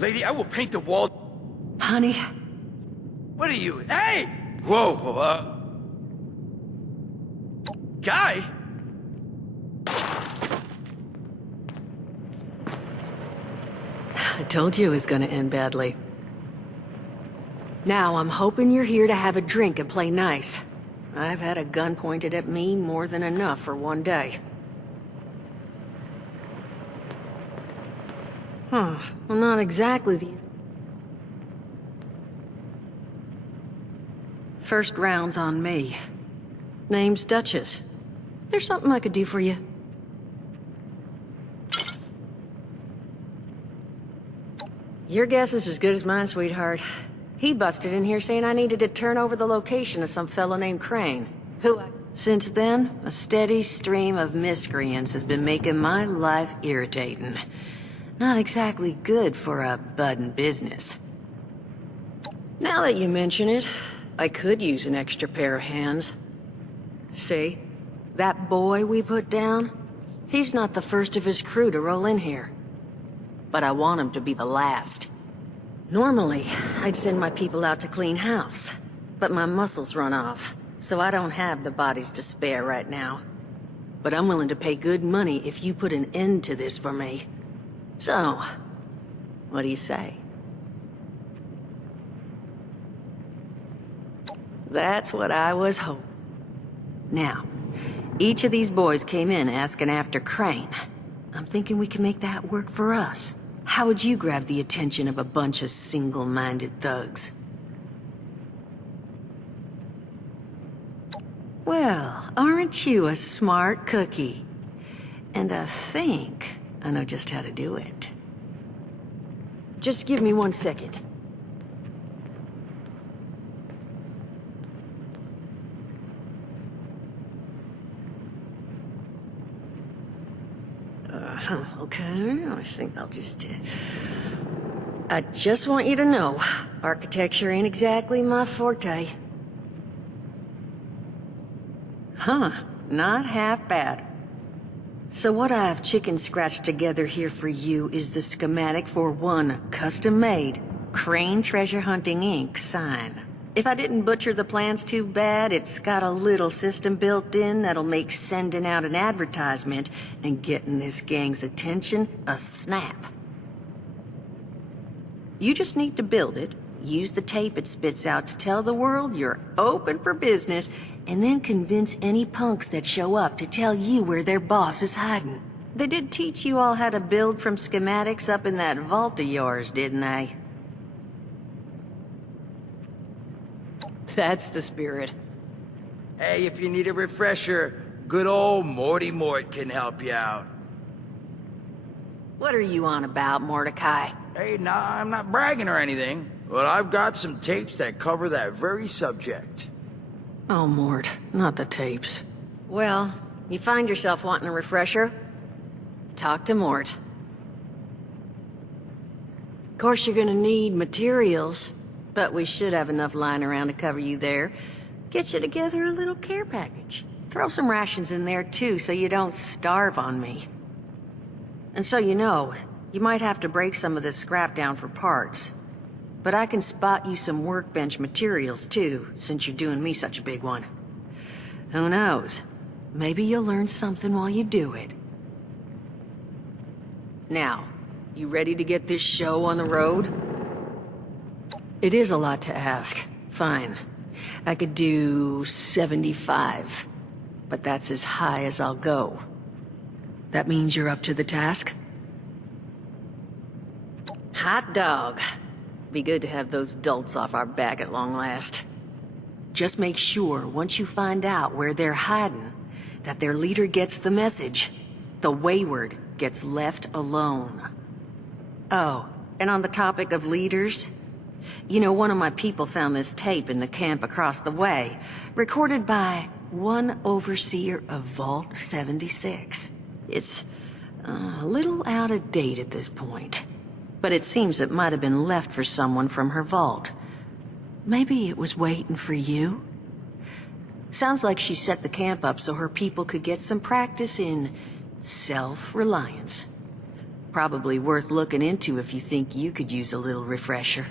Lady, I will paint the walls. Honey? What are you? Hey! Whoa, Guy? I told you it was gonna end badly. Now, I'm hoping you're here to have a drink and play nice. I've had a gun pointed at me more than enough for one day. Huh, well, not exactly the... First round's on me. Name's Duchess. There's something I could do for you. Your guess is as good as mine, sweetheart. He busted in here saying I needed to turn over the location of some fellow named Crane. Since then, a steady stream of miscreants has been making my life irritating. Not exactly good for a budding business. Now that you mention it, I could use an extra pair of hands. See? That boy we put down? He's not the first of his crew to roll in here. But I want him to be the last. Normally, I'd send my people out to clean house. But my muscles run off, so I don't have the bodies to spare right now. But I'm willing to pay good money if you put an end to this for me. So, what do you say? That's what I was hoping. Now, each of these boys came in asking after Crane. I'm thinking we can make that work for us. How would you grab the attention of a bunch of single-minded thugs? Well, aren't you a smart cookie? And I think I know just how to do it. Just give me 1 second. Okay, I think I'll just... I just want you to know, architecture ain't exactly my forte. Huh, not half bad. So what I've chicken scratched together here for you is the schematic for one custom-made Crane Treasure Hunting Inc. sign. If I didn't butcher the plans too bad, it's got a little system built in that'll make sending out an advertisement and getting this gang's attention a snap. You just need to build it, use the tape it spits out to tell the world you're open for business, and then convince any punks that show up to tell you where their boss is hiding. They did teach you all how to build from schematics up in that vault of yours, didn't they? That's the spirit. Hey, if you need a refresher, good old Morty Mort can help you out. What are you on about, Mordecai? Hey, nah, I'm not bragging or anything, but I've got some tapes that cover that very subject. Oh, Mort, not the tapes. Well, you find yourself wanting a refresher? Talk to Mort. Of course, you're gonna need materials, but we should have enough lying around to cover you there. Get you together a little care package. Throw some rations in there, too, so you don't starve on me. And so you know, you might have to break some of this scrap down for parts. But I can spot you some workbench materials, too, since you're doing me such a big one. Who knows? Maybe you'll learn something while you do it. Now, you ready to get this show on the road? It is a lot to ask. Fine. I could do 75. But that's as high as I'll go. That means you're up to the task? Hot dog. Be good to have those dolts off our back at long last. Just make sure, once you find out where they're hiding, that their leader gets the message. The Wayward gets left alone. Oh, and on the topic of leaders, you know, one of my people found this tape in the camp across the way, recorded by one overseer of Vault 76. It's a little out of date at this point, but it seems it might have been left for someone from her vault. Maybe it was waiting for you? Sounds like she set the camp up so her people could get some practice in self-reliance. Probably worth looking into if you think you could use a little refresher.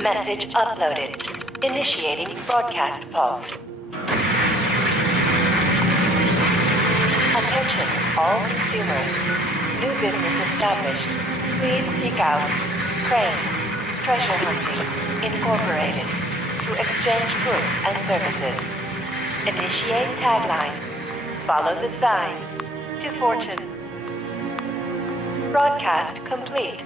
Message uploaded. Initiating broadcast pulse. Attention, all consumers. New business established. Please seek out Crane Treasure Hunting Incorporated to exchange goods and services. Initiate tagline. Follow the sign to fortune. Broadcast complete.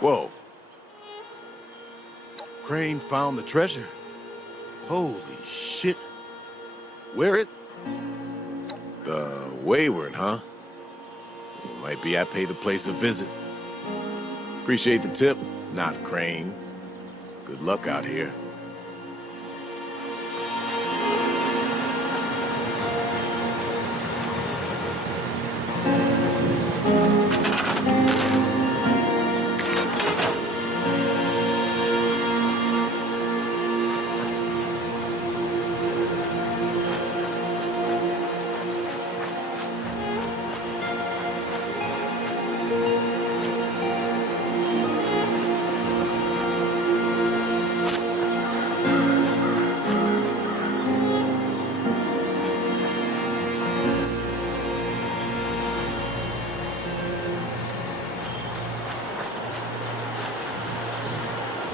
Whoa. Crane found the treasure? Holy shit. Where is it? The Wayward, huh? Might be I pay the place a visit. Appreciate the tip, not Crane. Good luck out here.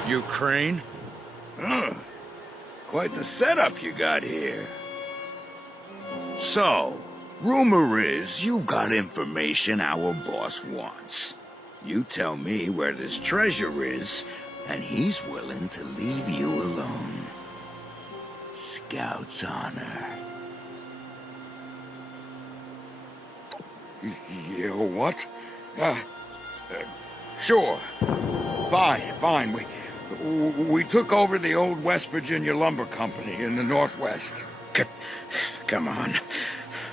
Ukraine? Quite the setup you got here. So, rumor is you've got information our boss wants. You tell me where this treasure is, and he's willing to leave you alone. Scout's honor. You what? Sure. Fine. We took over the old West Virginia Lumber Company in the Northwest. Come on.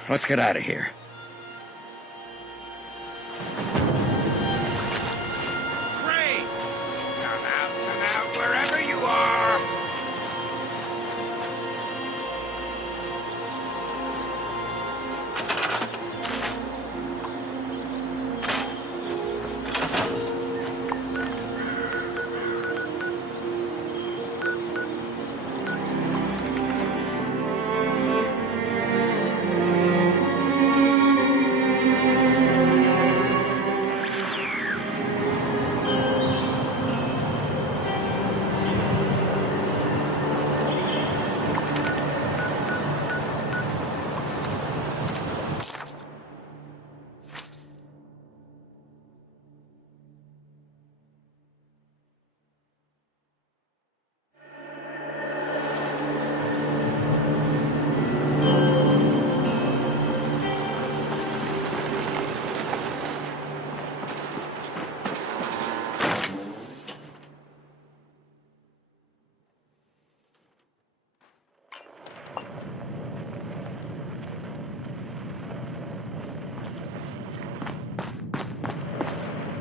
Let's get out of here. Crane! Come out, wherever you are!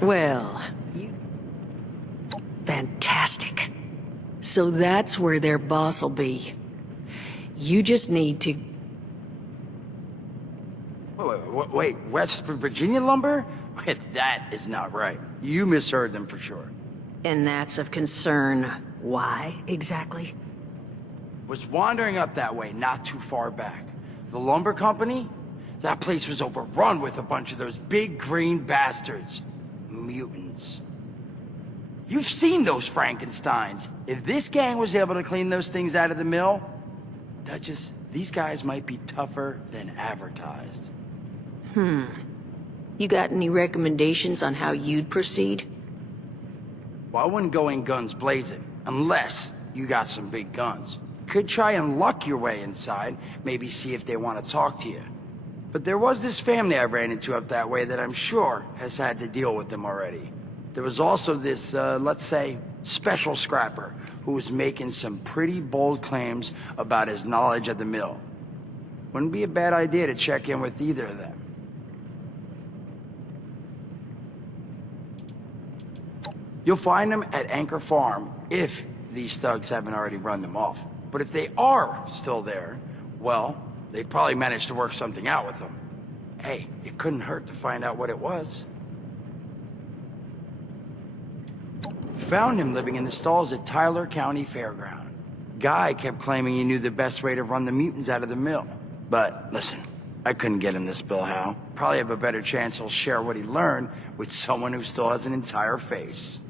Well, fantastic. So that's where their boss will be. You just need to... Wait, West Virginia lumber? Wait, that is not right. You misheard them for sure. And that's of concern. Why, exactly? Was wandering up that way not too far back. The lumber company? That place was overrun with a bunch of those big green bastards. Mutants. You've seen those Frankensteins. If this gang was able to clean those things out of the mill, Duchess, these guys might be tougher than advertised. You got any recommendations on how you'd proceed? Well, I wouldn't go in guns blazing, unless you got some big guns. Could try and luck your way inside, maybe see if they want to talk to you. But there was this family I ran into up that way that I'm sure has had to deal with them already. There was also this, let's say, special scrapper who was making some pretty bold claims about his knowledge of the mill. Wouldn't be a bad idea to check in with either of them. You'll find them at Anchor Farm if these thugs haven't already run them off. But if they are still there, well, they've probably managed to work something out with them. Hey, it couldn't hurt to find out what it was. Found him living in the stalls at Tyler County Fairground. Guy kept claiming he knew the best way to run the mutants out of the mill. But listen, I couldn't get him to spill how. Probably have a better chance he'll share what he learned with someone who still has an entire face.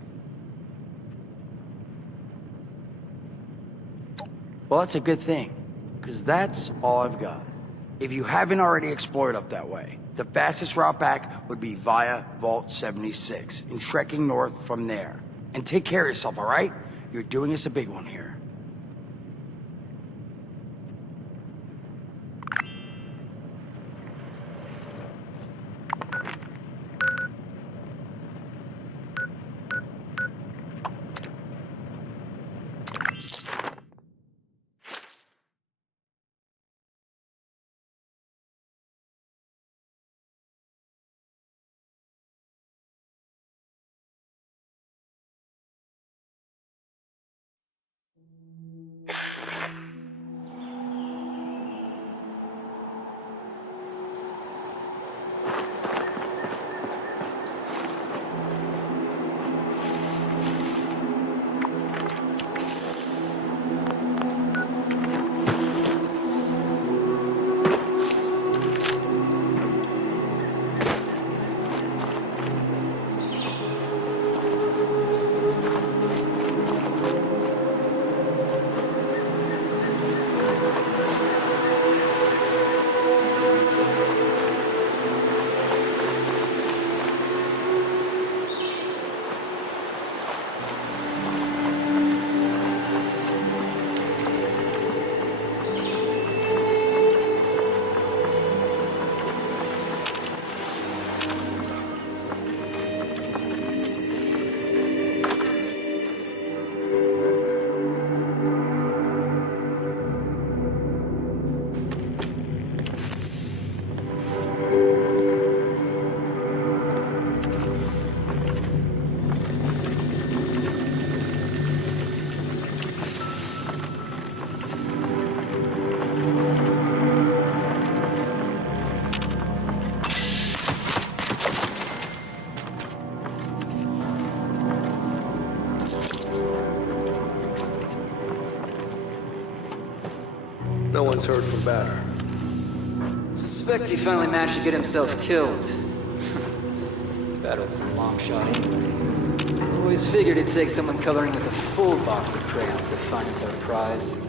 Well, that's a good thing, because that's all I've got. If you haven't already explored up that way, the fastest route back would be via Vault 76 and trekking north from there. And take care of yourself, all right? You're doing us a big one here. No one's heard from Banner. Suspect he finally managed to get himself killed. Battle was a long shot anyway. Always figured it'd take someone coloring with a full box of crayons to find us our prize.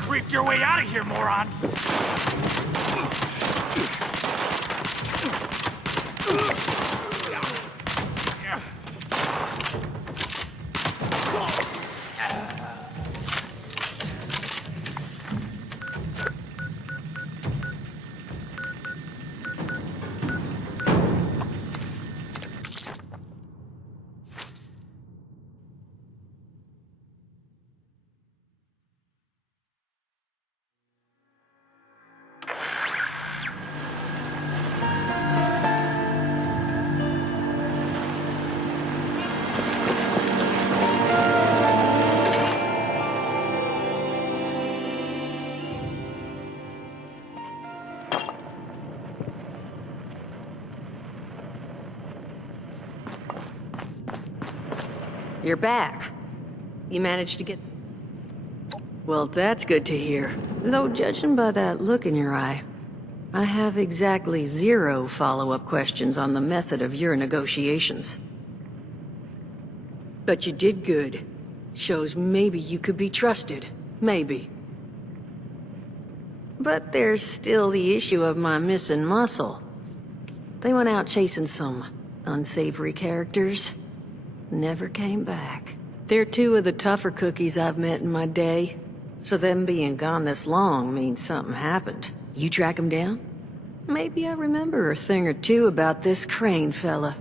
Creeped your way out of here, moron! You're back. You managed to get... Well, that's good to hear. Though judging by that look in your eye, I have exactly 0 follow-up questions on the method of your negotiations. But you did good. Shows maybe you could be trusted. Maybe. But there's still the issue of my missing muscle. They went out chasing some unsavory characters. Never came back. They're 2 of the tougher cookies I've met in my day. So them being gone this long means something happened. You track them down? Maybe I remember a thing or two about this Crane fella.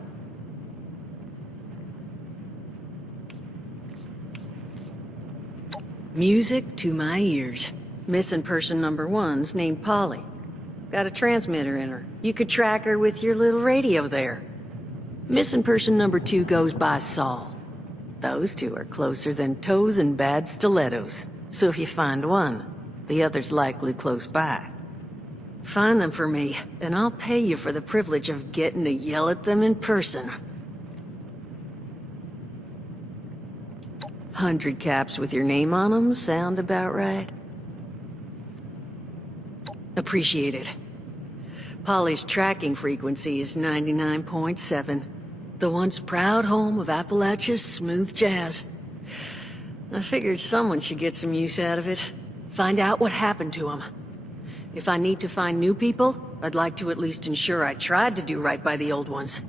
Music to my ears. Missing person number 1's named Polly. Got a transmitter in her. You could track her with your little radio there. Missing person number 2 goes by Saul. Those 2 are closer than toes and bad stilettos. So if you find one, the other's likely close by. Find them for me, and I'll pay you for the privilege of getting to yell at them in person. 100 caps with your name on them sound about right? Appreciate it. Polly's tracking frequency is 99.7. The once proud home of Appalachia's smooth jazz. I figured someone should get some use out of it. Find out what happened to him. If I need to find new people, I'd like to at least ensure I tried to do right by the old ones.